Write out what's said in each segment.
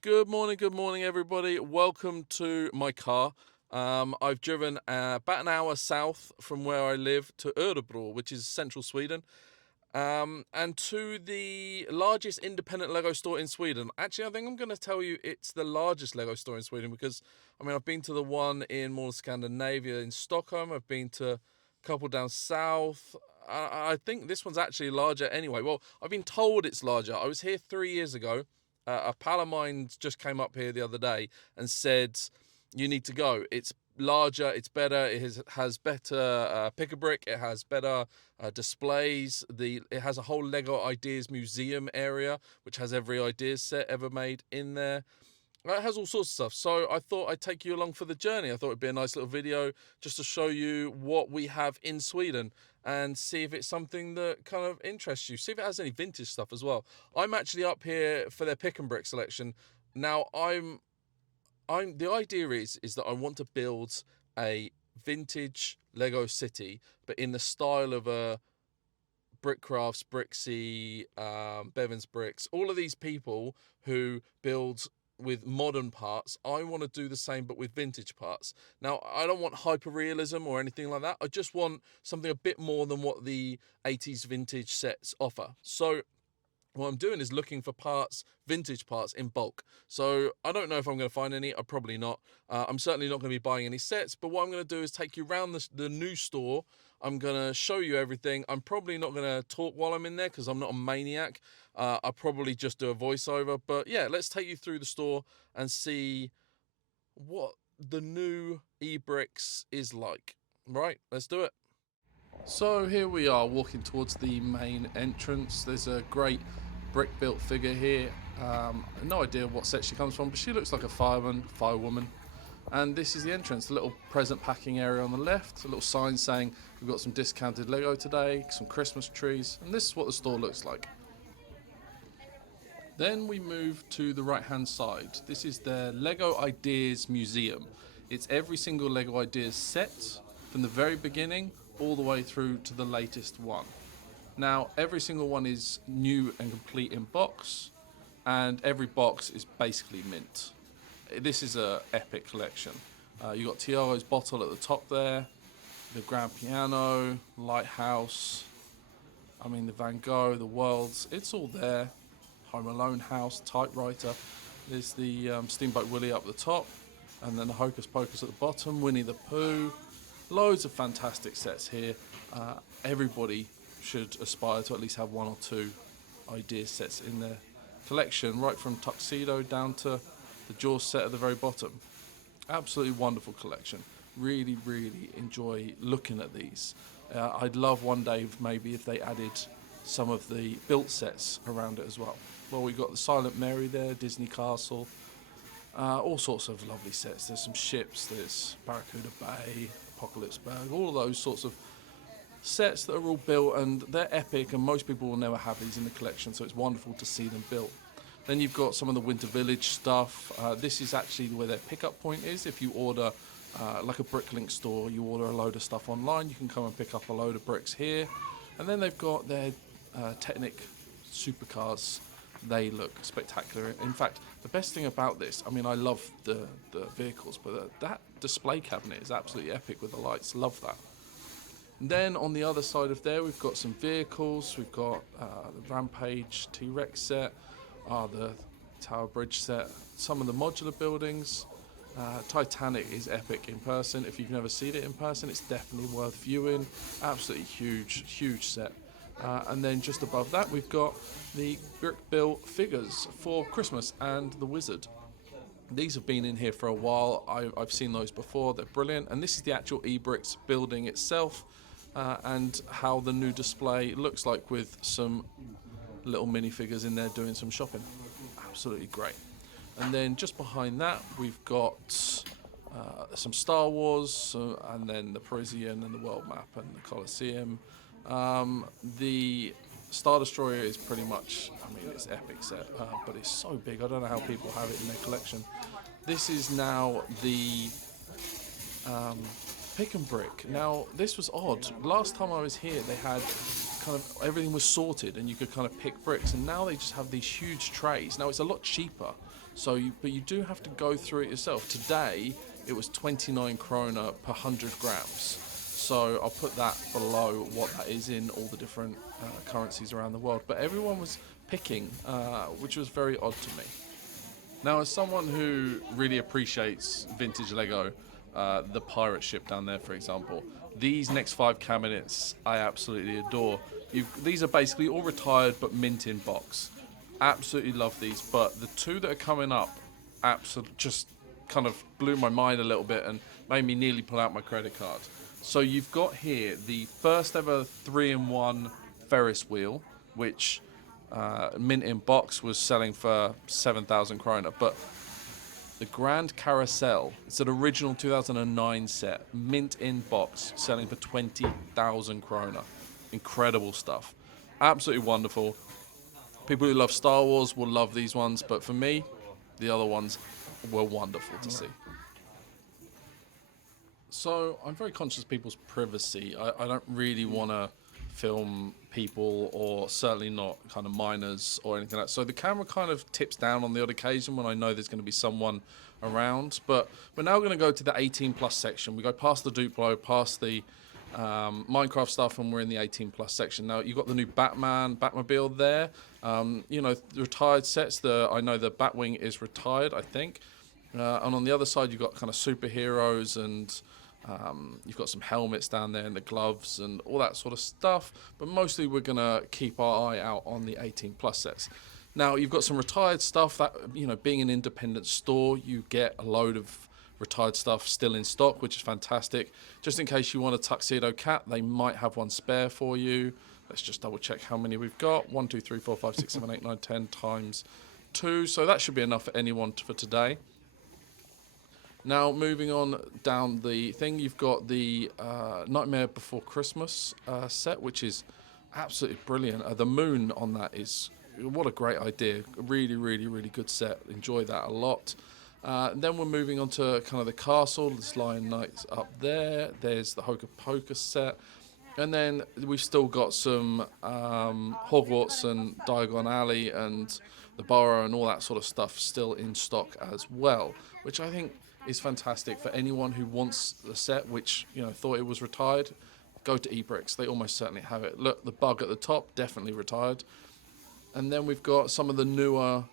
Good morning, everybody. Welcome to my car. I've driven about an hour south from where I live to Örebro, which is central Sweden, and to the largest independent Lego store in Sweden. Actually, I think I'm going to tell you it's the largest Lego store in Sweden because, I've been to the one in more Scandinavia in Stockholm. I've been to a couple down south. I think this one's actually larger anyway. Well, I've been told it's larger. I was here 3 years ago. A pal of mine just came up here the other day and said, "You need to go. It's larger. It's better. It has better pick-a-brick. It has better displays. It has a whole Lego Ideas museum area, which has every Ideas set ever made in there. It has all sorts of stuff. So I thought I'd take you along for the journey. I thought it'd be a nice little video just to show you what we have in Sweden and see if it's something that kind of interests you. See if it has any vintage stuff as well. I'm actually up here for their pick and brick selection. Now I'm the idea is that I want to build a vintage Lego city, but in the style of a Brickcrafts, Brixie, Bevan's Bricks, all of these people who build with modern parts. I want to do the same but with vintage parts. Now, I don't want hyper realism or anything like that. I just want something a bit more than what the 80s vintage sets offer. So what I'm doing is looking for parts, vintage parts in bulk. So I don't know if I'm going to find any. I'm probably not. I'm certainly not going to be buying any sets. But what I'm going to do is take you around the new store. I'm going to show you everything. I'm probably not going to talk while I'm in there because I'm not a maniac. I'll probably just do a voiceover. But yeah, let's take you through the store and see what the new eBrix is like. Right, let's do it. So here we are walking towards the main entrance. There's a great brick built figure here. No idea what set she comes from, but she looks like a firewoman. And this is the entrance, a little present packing area on the left, a little sign saying we've got some discounted Lego today, some Christmas trees, and this is what the store looks like. Then we move to the right hand side. This is the Lego Ideas Museum. It's every single Lego Ideas set from the very beginning all the way through to the latest one. Now, every single one is new and complete in box, and every box is basically mint. This is a epic collection. You got Tiago's bottle at the top there, the grand piano, lighthouse. The Van Gogh, the worlds. It's all there. Home Alone house, typewriter. There's the Steamboat Willie up the top, and then the Hocus Pocus at the bottom. Winnie the Pooh. Loads of fantastic sets here. Everybody should aspire to at least have one or two idea sets in their collection, right from Tuxedo down to the Jaws set at the very bottom. Absolutely wonderful collection. Really, really enjoy looking at these. I'd love one day maybe if they added some of the built sets around it as well. Well, we've got the Silent Mary there, Disney Castle, all sorts of lovely sets. There's some ships, there's Barracuda Bay, Apocalypseburg, all of those sorts of sets that are all built, and they're epic, and most people will never have these in the collection, so it's wonderful to see them built. Then you've got some of the Winter Village stuff. This is actually where their pickup point is. If you order, like a Bricklink store, you order a load of stuff online, you can come and pick up a load of bricks here. And then they've got their Technic supercars. They look spectacular. In fact, the best thing about this, I love the vehicles, but that display cabinet is absolutely epic with the lights. Love that. And then on the other side of there, we've got some vehicles. We've got the Rampage T-Rex set, the Tower Bridge set, some of the modular buildings. Titanic is epic in person. If you've never seen it in person, it's definitely worth viewing. Absolutely huge set. And then just above that, we've got the brick built figures for Christmas and the Wizard. These have been in here for a while. I've seen those before. They're brilliant. And this is the actual eBrix building itself, and how the new display looks like with some little minifigures in there doing some shopping. Absolutely great. And then just behind that, we've got some Star Wars, and then the Parisian and the world map and the Colosseum. The Star Destroyer is pretty much, it's epic set, but it's so big. I don't know how people have it in their collection. This is now the pick and brick. Now, this was odd. Last time I was here, they had kind of everything was sorted and you could kind of pick bricks, and now they just have these huge trays. Now, it's a lot cheaper, But you do have to go through it yourself. Today, it was 29 krona per 100 grams. So I'll put that below what that is in all the different currencies around the world. But everyone was picking, which was very odd to me. Now, as someone who really appreciates vintage Lego, the pirate ship down there, for example, these next 5 cabinets I absolutely adore. These are basically all retired but mint in box. Absolutely love these, but the 2 that are coming up absolutely just kind of blew my mind a little bit and made me nearly pull out my credit card. So you've got here the first ever 3-in-1 Ferris wheel, which mint in box was selling for 7,000 krona, but the Grand Carousel, it's an original 2009 set, mint in box, selling for 20,000 krona. Incredible stuff. Absolutely wonderful. People who love Star Wars will love these ones, but for me, the other ones were wonderful to see. So I'm very conscious of people's privacy. I don't really want to film people, or certainly not kind of minors or anything like that. So the camera kind of tips down on the odd occasion when I know there's going to be someone around. But we're now going to go to the 18 plus section. We go past the Duplo, past the Minecraft stuff, and we're in the 18 plus section. Now you've got the new Batmobile there. You know, the retired sets. I know the Batwing is retired, I think. And on the other side, you've got kind of superheroes, and you've got some helmets down there and the gloves and all that sort of stuff. But mostly we're going to keep our eye out on the 18 plus sets. Now, you've got some retired stuff that, you know, being an independent store, you get a load of retired stuff still in stock, which is fantastic. Just in case you want a tuxedo cat, they might have one spare for you. Let's just double check how many we've got. 1, 2, 3, 4, 5, 6, 7, 8, 9, 10 times 2. So that should be enough for anyone for today. Now, moving on down the thing, you've got the Nightmare Before Christmas set, which is absolutely brilliant. The moon on that is, what a great idea. Really, really, really good set. Enjoy that a lot. Then we're moving on to kind of the castle. There's Lion Knights up there. There's the Hocus Pocus set. And then we've still got some Hogwarts and Diagon Alley and the Burrow and all that sort of stuff still in stock as well, which I think is fantastic for anyone who wants the set, which, you know, thought it was retired. Go to eBrix. They almost certainly have it. Look, the bug at the top, definitely retired. And then we've got some of the newer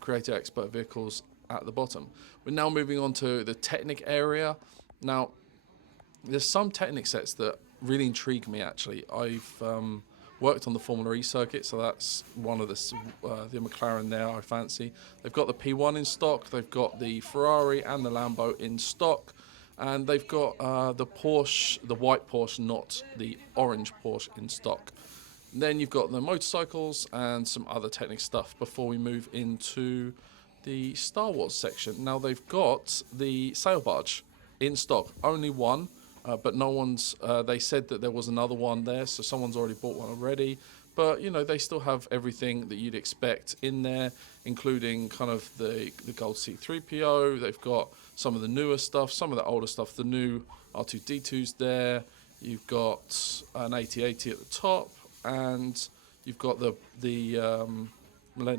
Creator Expert vehicles at the bottom. We're now moving on to the Technic area. Now, there's some Technic sets that really intrigue me, actually. I've worked on the Formula E circuit, so that's one of the McLaren there I fancy. They've got the P1 in stock, they've got the Ferrari and the Lambo in stock, and they've got the Porsche, the white Porsche, not the orange Porsche, in stock. And then you've got the motorcycles and some other Technic stuff before we move into the Star Wars section. Now they've got the sail barge in stock, only one. But no one's, they said that there was another one there, so someone's already bought one already. But, you know, they still have everything that you'd expect in there, including kind of the gold C3PO. They've got some of the newer stuff, some of the older stuff, the new R2-D2's there. You've got an AT-AT at the top, and you've got the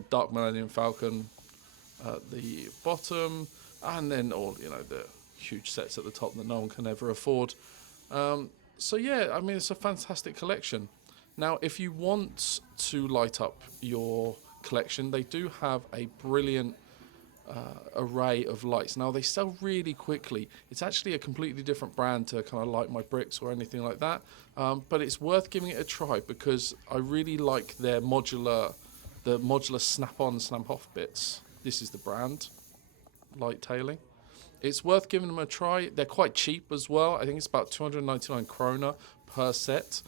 Dark Millennium Falcon at the bottom, and then all, you know, the huge sets at the top that no one can ever afford. So yeah, I mean, it's a fantastic collection. Now, if you want to light up your collection, they do have a brilliant array of lights. Now, they sell really quickly. It's actually a completely different brand to kind of Light My Bricks or anything like that, but it's worth giving it a try because I really like their modular snap-on, snap-off bits. This is the brand, Light Tailing. It's worth giving them a try. They're quite cheap as well. I think it's about 299 krona per set,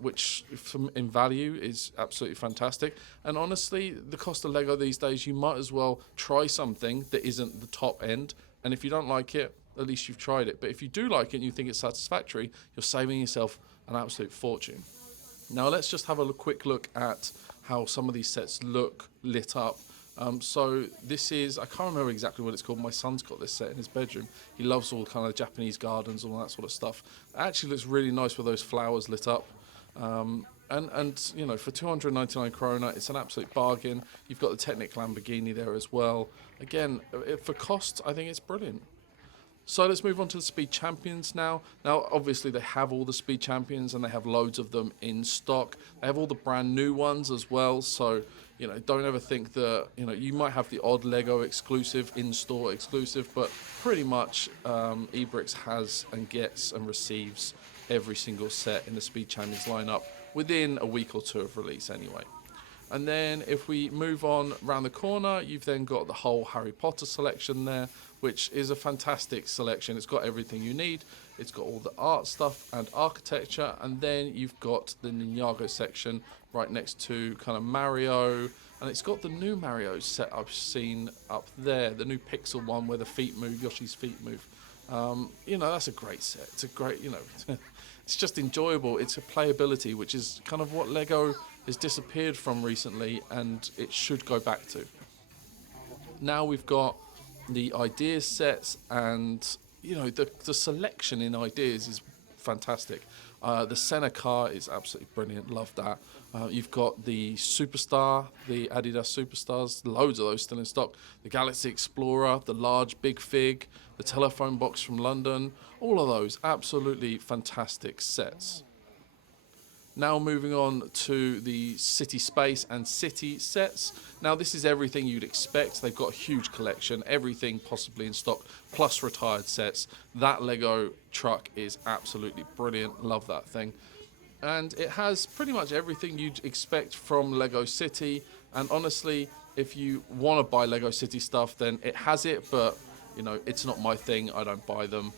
which in value is absolutely fantastic. And honestly, the cost of Lego these days, you might as well try something that isn't the top end. And if you don't like it, at least you've tried it. But if you do like it and you think it's satisfactory, you're saving yourself an absolute fortune. Now let's just have a quick look at how some of these sets look lit up. So this is, I can't remember exactly what it's called. My son's got this set in his bedroom. He loves all kind of Japanese gardens and all that sort of stuff. It actually looks really nice with those flowers lit up. And you know, for 299 krona, it's an absolute bargain. You've got the Technic Lamborghini there as well. Again, for cost, I think it's brilliant. So let's move on to the Speed Champions now. Now, obviously, they have all the Speed Champions and they have loads of them in stock. They have all the brand new ones as well. So, you know, don't ever think that, you know, you might have the odd Lego exclusive, in-store exclusive, but pretty much eBrix has and gets and receives every single set in the Speed Champions lineup within a week or two of release anyway. And then if we move on around the corner, you've then got the whole Harry Potter selection there, which is a fantastic selection. It's got everything you need. It's got all the art stuff and architecture. And then you've got the Ninjago section right next to kind of Mario. And it's got the new Mario set I've seen up there, the new Pixel one where the feet move, Yoshi's feet move. You know, that's a great set. It's a great, you know, it's just enjoyable. It's a playability, which is kind of what Lego has disappeared from recently, and it should go back to. Now we've got the ideas sets, and you know, the selection in ideas is fantastic. The Senna car is absolutely brilliant. Love that. You've got the Superstar, the Adidas Superstars, loads of those still in stock. The Galaxy Explorer, the large big fig, the telephone box from London. All of those absolutely fantastic sets. Now moving on to the City Space and City sets. Now this is everything you'd expect. They've got a huge collection, everything possibly in stock, plus retired sets. That Lego truck is absolutely brilliant. Love that thing. And it has pretty much everything you'd expect from Lego City. And honestly, if you want to buy Lego City stuff, then it has it. But, you know, it's not my thing. I don't buy them.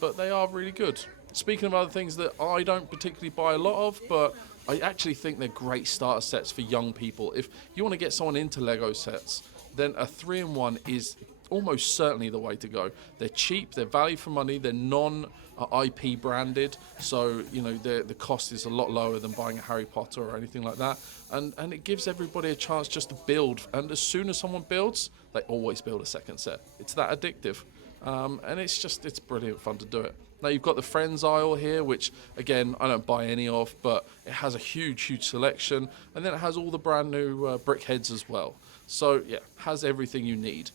But they are really good. Speaking of other things that I don't particularly buy a lot of, but I actually think they're great starter sets for young people. If you want to get someone into Lego sets, then a 3-in-1 is almost certainly the way to go. They're cheap, they're value for money, they're non-IP branded, so you know the cost is a lot lower than buying a Harry Potter or anything like that. And it gives everybody a chance just to build. And as soon as someone builds, they always build a second set. It's that addictive. And it's brilliant fun to do it. Now you've got the Friends aisle here, which again I don't buy any of, but it has a huge selection, and then it has all the brand new brick heads as well. So yeah, has everything you need.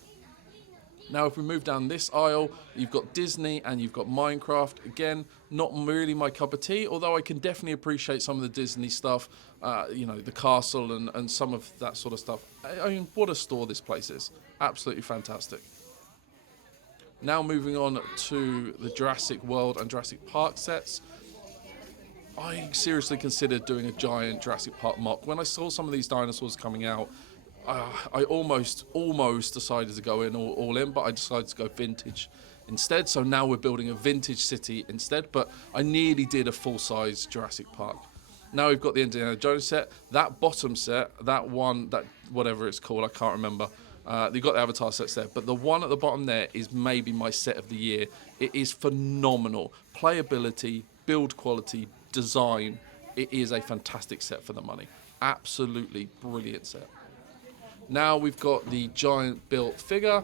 Now if we move down this aisle, you've got Disney and you've got Minecraft. Again, not really my cup of tea, although I can definitely appreciate some of the Disney stuff, you know, the castle and some of that sort of stuff. I mean, what a store this place is. Absolutely fantastic. Now moving on to the Jurassic World and Jurassic Park sets. I seriously considered doing a giant Jurassic Park mock. When I saw some of these dinosaurs coming out, I almost decided to go in all in, but I decided to go vintage instead. So now we're building a vintage city instead, but I nearly did a full-size Jurassic Park. Now we've got the Indiana Jones set. That bottom set, that one, that whatever it's called, I can't remember. They've got the Avatar sets there, but the one at the bottom there is maybe my set of the year. It is phenomenal. Playability, build quality, design. It is a fantastic set for the money. Absolutely brilliant set. Now we've got the giant built figure.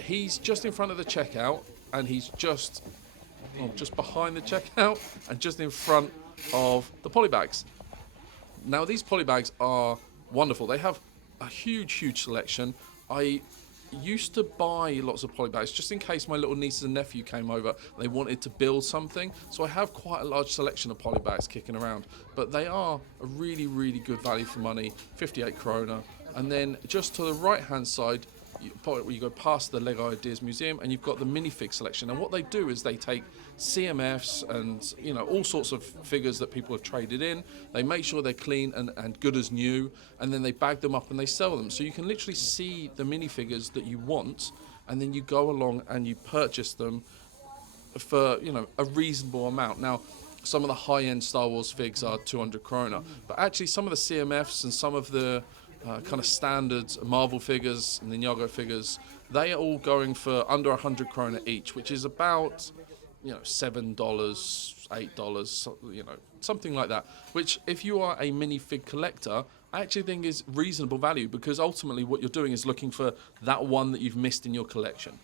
He's just in front of the checkout, and he's just behind the checkout, and just in front of the polybags. Now these polybags are wonderful. They have a huge selection. I used to buy lots of polybags just in case my little nieces and nephew came over and they wanted to build something. So I have quite a large selection of polybags kicking around, but they are a really good value for money, 58 krona. And then just to the right hand side, you go past the Lego Ideas Museum and you've got the minifig selection. And what they do is they take CMFs and you know all sorts of figures that people have traded in. They make sure they're clean and good as new, and then they bag them up and they sell them. So you can literally see the minifigures that you want, and then you go along and you purchase them for you know a reasonable amount. Now some of the high-end Star Wars figs are 200 krona, but actually some of the CMFs and some of the kind of standard Marvel figures and Ninjago figures, they are all going for under 100 krona each, which is about you know $7, $8, you know, something like that. Which, if you are a minifig collector, I actually think is reasonable value, because ultimately what you're doing is looking for that one that you've missed in your collection.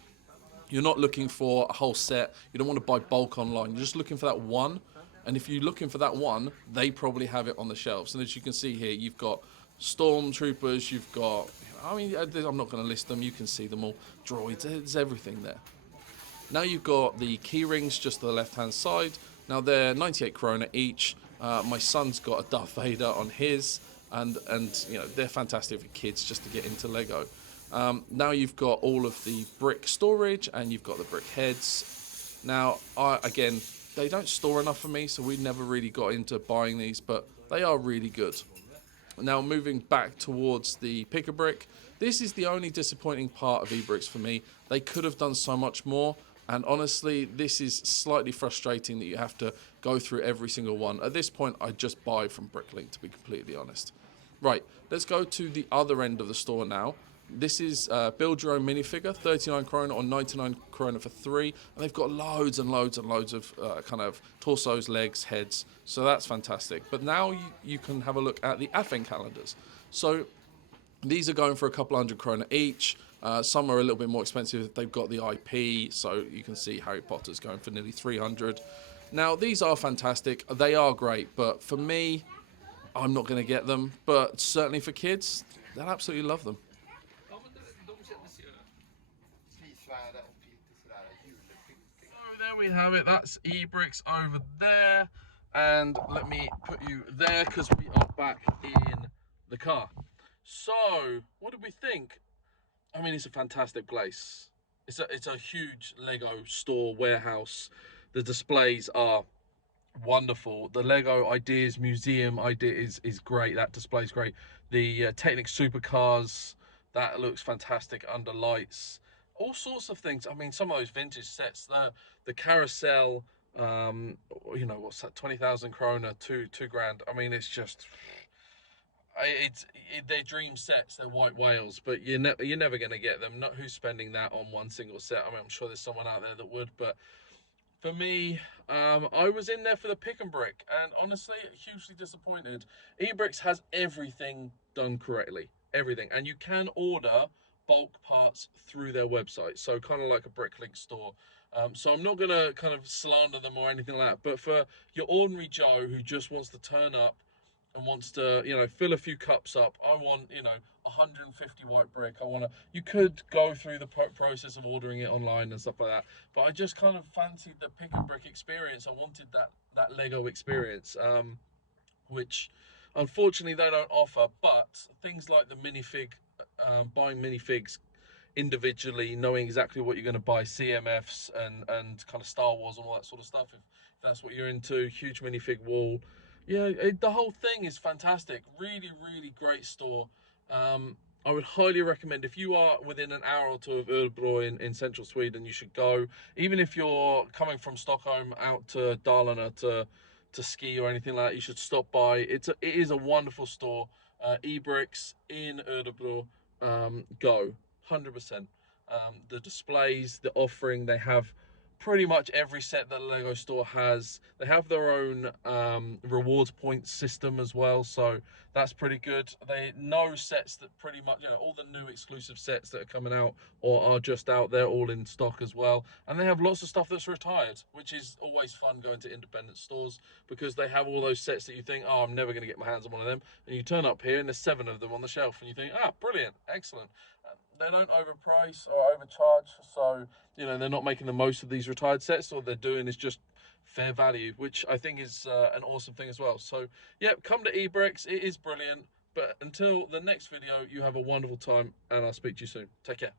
You're not looking for a whole set. You don't want to buy bulk online. You're just looking for that one. And if you're looking for that one, they probably have it on the shelves. And as you can see here, you've got stormtroopers, you've got, I mean, I'm not going to list them, you can see them all. Droids, there's everything there. Now you've got the key rings just to the left hand side. Now they're 98 krona each. My son's got a Darth Vader on his, and you know, they're fantastic for kids just to get into Lego. Now you've got all of the brick storage, and you've got the brick heads. Now, again, they don't store enough for me, so we never really got into buying these, but they are really good. Now moving back towards the Pick-a-Brick, this is the only disappointing part of eBrix for me. They could have done so much more, and honestly, this is slightly frustrating that you have to go through every single one. At this point, I just buy from Bricklink, to be completely honest. Right, let's go to the other end of the store now. This is build your own minifigure, 39 krona or 99 krona for 3, and they've got loads and loads and loads of kind of torsos, legs, heads, so that's fantastic. But now you can have a look at the advent calendars. So these are going for a couple hundred krona each. Some are a little bit more expensive. They've got the IP, so you can see Harry Potter's going for nearly 300. Now, these are fantastic. They are great, but for me, I'm not going to get them. But certainly for kids, they'll absolutely love them. So there we have it. That's eBrix over there. And let me put you there because we are back in the car. So, what did we think? I mean, it's a fantastic place. It's a huge Lego store warehouse. The displays are wonderful. The Lego Ideas Museum idea is great. That display's great. The Technic supercars, that looks fantastic under lights. All sorts of things. I mean, some of those vintage sets, the carousel, you know, what's that, 20,000 krona, two grand. I mean, it's just, they're dream sets, they're white whales, but you're never going to get them. Not who's spending that on one single set. I mean, I'm sure there's someone out there that would, but for me, I was in there for the pick and brick, and honestly, hugely disappointed. eBrix has everything done correctly, everything, and you can order bulk parts through their website, so kind of like a Bricklink store. So I'm not gonna kind of slander them or anything like that, but for your ordinary Joe who just wants to turn up and wants to, you know, fill a few cups up, I want, you know, 150 white brick. I want to. You could go through the process of ordering it online and stuff like that, but I just kind of fancied the pick and brick experience. I wanted that Lego experience, which unfortunately they don't offer. But things like the minifig, buying minifigs individually, knowing exactly what you're going to buy, CMFs and kind of Star Wars and all that sort of stuff. If that's what you're into, huge minifig wall. Yeah, the whole thing is fantastic. Really, really great store. I would highly recommend, if you are within an hour or two of Örebro in central Sweden, you should go. Even if you're coming from Stockholm out to Dalarna to ski or anything like that, you should stop by. It is a wonderful store. eBrix in Örebro. Go 100%. The displays, the offering, they have pretty much every set that the Lego store has. They have their own rewards points system as well, so that's pretty good. They know sets that pretty much, you know, all the new exclusive sets that are coming out or are just out there, all in stock as well. And they have lots of stuff that's retired, which is always fun going to independent stores, because they have all those sets that you think, oh, I'm never going to get my hands on one of them, and you turn up here and there's 7 of them on the shelf and you think, ah, brilliant, excellent. They don't overprice or overcharge, so you know they're not making the most of these retired sets. All they're doing is just fair value, which I think is an awesome thing as well. So yeah, come to eBrix, it is brilliant. But until the next video, you have a wonderful time, and I'll speak to you soon. Take care.